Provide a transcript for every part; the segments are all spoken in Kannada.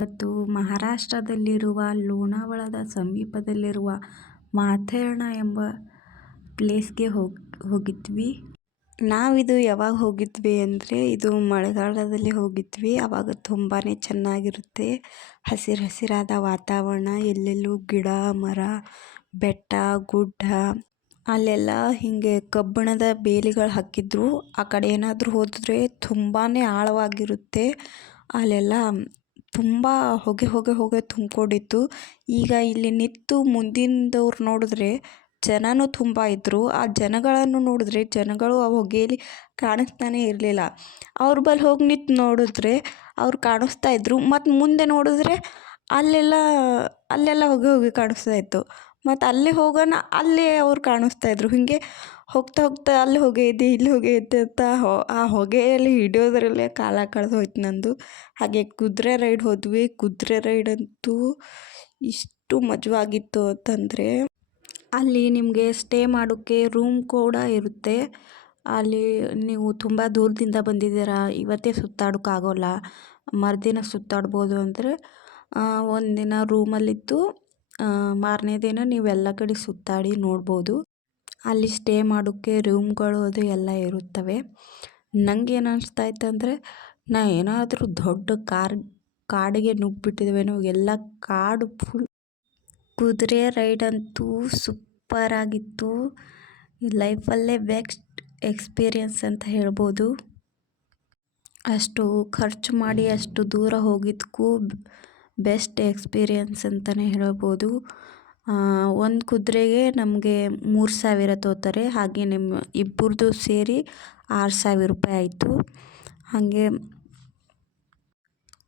ಇವತ್ತು ಮಹಾರಾಷ್ಟ್ರದಲ್ಲಿರುವ ಲೋನಾವಾಳದ ಸಮೀಪದಲ್ಲಿರುವ ಮಾಥೇರಣ ಎಂಬ ಪ್ಲೇಸ್ಗೆ ಹೋಗಿದ್ವಿ. ನಾವಿದು ಯಾವಾಗ ಹೋಗಿದ್ವಿ ಅಂದರೆ ಇದು ಮಳೆಗಾಲದಲ್ಲಿ ಹೋಗಿದ್ವಿ. ಆವಾಗ ತುಂಬಾ ಚೆನ್ನಾಗಿರುತ್ತೆ. ಹಸಿರಾದ ವಾತಾವರಣ, ಎಲ್ಲೆಲ್ಲೂ ಗಿಡ ಮರ, ಬೆಟ್ಟ ಗುಡ್ಡ, ಅಲ್ಲೆಲ್ಲ ಹೀಗೆ ಕಬ್ಬಿಣದ ಬೇಲಿಗಳು ಹಾಕಿದ್ರು. ಆ ಕಡೆ ಏನಾದರೂ ಹೋದರೆ ತುಂಬಾ ಆಳವಾಗಿರುತ್ತೆ. ಅಲ್ಲೆಲ್ಲ ತುಂಬ ಹೊಗೆ ತುಂಬಿಕೊಂಡಿತ್ತು. ಈಗ ಇಲ್ಲಿ ನಿಂತು ಮುಂದಿನದವ್ರು ನೋಡಿದ್ರೆ ಜನನೂ ತುಂಬ ಇದ್ದರು. ಆ ಜನಗಳನ್ನು ನೋಡಿದ್ರೆ ಜನಗಳು ಆ ಹೊಗೆಯಲ್ಲಿ ಕಾಣಿಸ್ತಾನೆ ಇರಲಿಲ್ಲ. ಅವ್ರ ಬಳಿ ಹೋಗಿ ನಿಂತು ನೋಡಿದ್ರೆ ಅವ್ರು ಕಾಣಿಸ್ತಾ ಇದ್ದರು. ಮತ್ತು ಮುಂದೆ ನೋಡಿದ್ರೆ ಅಲ್ಲೆಲ್ಲ ಹೊಗೆ ಕಾಣಿಸ್ತಾ ಇತ್ತು. ಮತ್ತು ಅಲ್ಲಿ ಹೋಗೋಣ, ಅಲ್ಲೇ ಅವ್ರು ಕಾಣಿಸ್ತಾ ಇದ್ದರು. ಹೀಗೆ ಹೋಗ್ತಾ ಅಲ್ಲಿ ಹೊಗೆ ಇದೆ ಇಲ್ಲಿ ಹೊಗೆ ಇದೆ ಅಂತ ಆ ಹೊಗೆಯಲ್ಲಿ ಹಿಡಿಯೋದ್ರಲ್ಲೇ ಕಾಲ ಕಳೆದು ಹೋಯ್ತು ನಂದು. ಹಾಗೆ ಕುದುರೆ ರೈಡ್ ಹೋದ್ವಿ. ಕುದುರೆ ರೈಡ್ ಅಂತೂ ಇಷ್ಟು ಮಜವಾಗಿತ್ತು ಅಂತಂದರೆ, ಅಲ್ಲಿ ನಿಮಗೆ ಸ್ಟೇ ಮಾಡೋಕ್ಕೆ ರೂಮ್ ಕೂಡ ಇರುತ್ತೆ. ಅಲ್ಲಿ ನೀವು ತುಂಬ ದೂರದಿಂದ ಬಂದಿದ್ದೀರಾ, ಇವತ್ತೇ ಸುತ್ತಾಡೋಕ್ಕಾಗೋಲ್ಲ, ಮರುದಿನ ಸುತ್ತಾಡ್ಬೋದು ಅಂದರೆ ಒಂದಿನ ರೂಮಲ್ಲಿದ್ದು ಮಾರನೇ ದಿನ ನೀವು ಎಲ್ಲ ಕಡೆ ಸುತ್ತಾಡಿ ನೋಡ್ಬೋದು. ಅಲ್ಲಿ ಸ್ಟೇ ಮಾಡೋಕ್ಕೆ ರೂಮ್ಗಳು ಅದು ಎಲ್ಲ ಇರುತ್ತವೆ. ನನಗೇನು ಅನಿಸ್ತಾ ಇತ್ತು ಅಂದರೆ, ಏನಾದರೂ ದೊಡ್ಡ ಕಾಡಿಗೆ ನುಗ್ಗಿಬಿಟ್ಟಿದ್ದೇವೇನೋ. ಎಲ್ಲ ಕಾಡು ಫುಲ್. ಕುದುರೆ ರೈಡ್ ಅಂತೂ ಸೂಪರಾಗಿತ್ತು. ಲೈಫಲ್ಲೇ ಬೆಸ್ಟ್ ಎಕ್ಸ್ಪೀರಿಯನ್ಸ್ ಅಂತ ಹೇಳ್ಬೋದು. ಅಷ್ಟು ಖರ್ಚು ಮಾಡಿ ಅಷ್ಟು ದೂರ ಹೋಗಿದ್ದಕ್ಕೂ ಬೆಸ್ಟ್ ಎಕ್ಸ್ಪೀರಿಯನ್ಸ್ ಅಂತಲೇ ಹೇಳ್ಬೋದು. ಒಂದು ಕುದುರೆಗೆ ನಮಗೆ 3,000 ತೊಗೋತಾರೆ. ಹಾಗೆ ನಿಮ್ಮ ಇಬ್ಬರದು ಸೇರಿ 6,000 ರೂಪಾಯಿ ಆಯಿತು. ಹಾಗೆ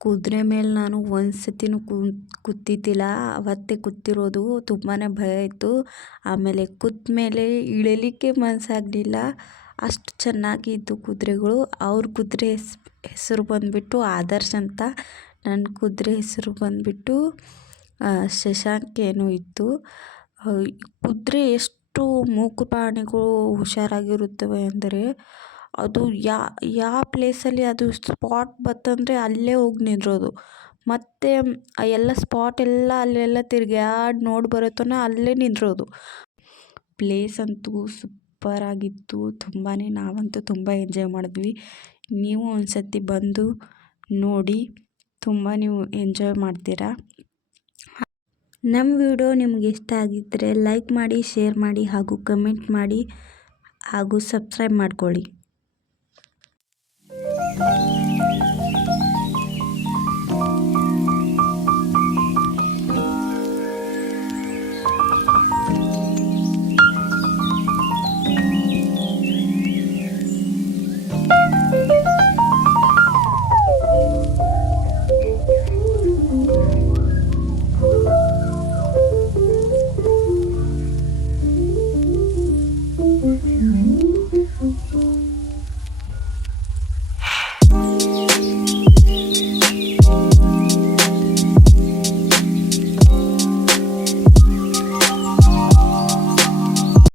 ಕುದುರೆ ಮೇಲೆ ನಾನು ಒಂದು ಸತಿನೂ ಕೂತಿದ್ದಿಲ್ಲ. ಅವತ್ತೇ ಕೂತಿರೋದು. ತುಂಬಾ ಭಯ ಇತ್ತು. ಆಮೇಲೆ ಕೂತ ಮೇಲೆ ಇಳಿಲಿಕ್ಕೆ ಮನಸ್ಸಾಗಲಿಲ್ಲ. ಅಷ್ಟು ಚೆನ್ನಾಗಿದ್ದು ಕುದುರೆಗಳು. ಅವ್ರ ಕುದುರೆ ಹೆಸರು ಬಂದುಬಿಟ್ಟು ಆದರ್ಶ್ ಅಂತ. ನನ್ನ ಕುದುರೆ ಹೆಸರು ಬಂದುಬಿಟ್ಟು ಶಶಾಂಕ್ ಏನೋ ಇತ್ತು. ಕುದುರೆ ಎಷ್ಟು ಮೂಕ ಪ್ರಾಣಿಗಳು ಹುಷಾರಾಗಿರುತ್ತವೆ ಅಂದರೆ, ಅದು ಯಾವ ಪ್ಲೇಸಲ್ಲಿ ಅದು ಸ್ಪಾಟ್ ಬತ್ತಂದರೆ ಅಲ್ಲೇ ಹೋಗಿ ನಿಂದ್ರೋದು. ಮತ್ತು ಆ ಎಲ್ಲ ಸ್ಪಾಟ್ ಎಲ್ಲ ಅಲ್ಲೆಲ್ಲ ತಿರ್ಗ್ಯಾಡಿ ನೋಡಿ ಬರೋ ತನಕ ಅಲ್ಲೇ ನಿಂದ್ರೋದು. ಪ್ಲೇಸ್ ಅಂತೂ ಸೂಪರಾಗಿತ್ತು. ನಾವಂತೂ ತುಂಬ ಎಂಜಾಯ್ ಮಾಡಿದ್ವಿ. ನೀವು ಒಂದು ಸತಿ ಬಂದು ನೋಡಿ, ತುಂಬ ನೀವು ಎಂಜಾಯ್ ಮಾಡ್ತೀರಾ. ನಮ್ಮ ವಿಡಿಯೋ ನಿಮಗೆ ಇಷ್ಟ ಆಗಿದ್ದರೆ ಲೈಕ್ ಮಾಡಿ, ಶೇರ್ ಮಾಡಿ ಹಾಗೂ ಕಮೆಂಟ್ ಮಾಡಿ ಹಾಗೂ ಸಬ್ಸ್ಕ್ರೈಬ್ ಮಾಡ್ಕೊಳ್ಳಿ.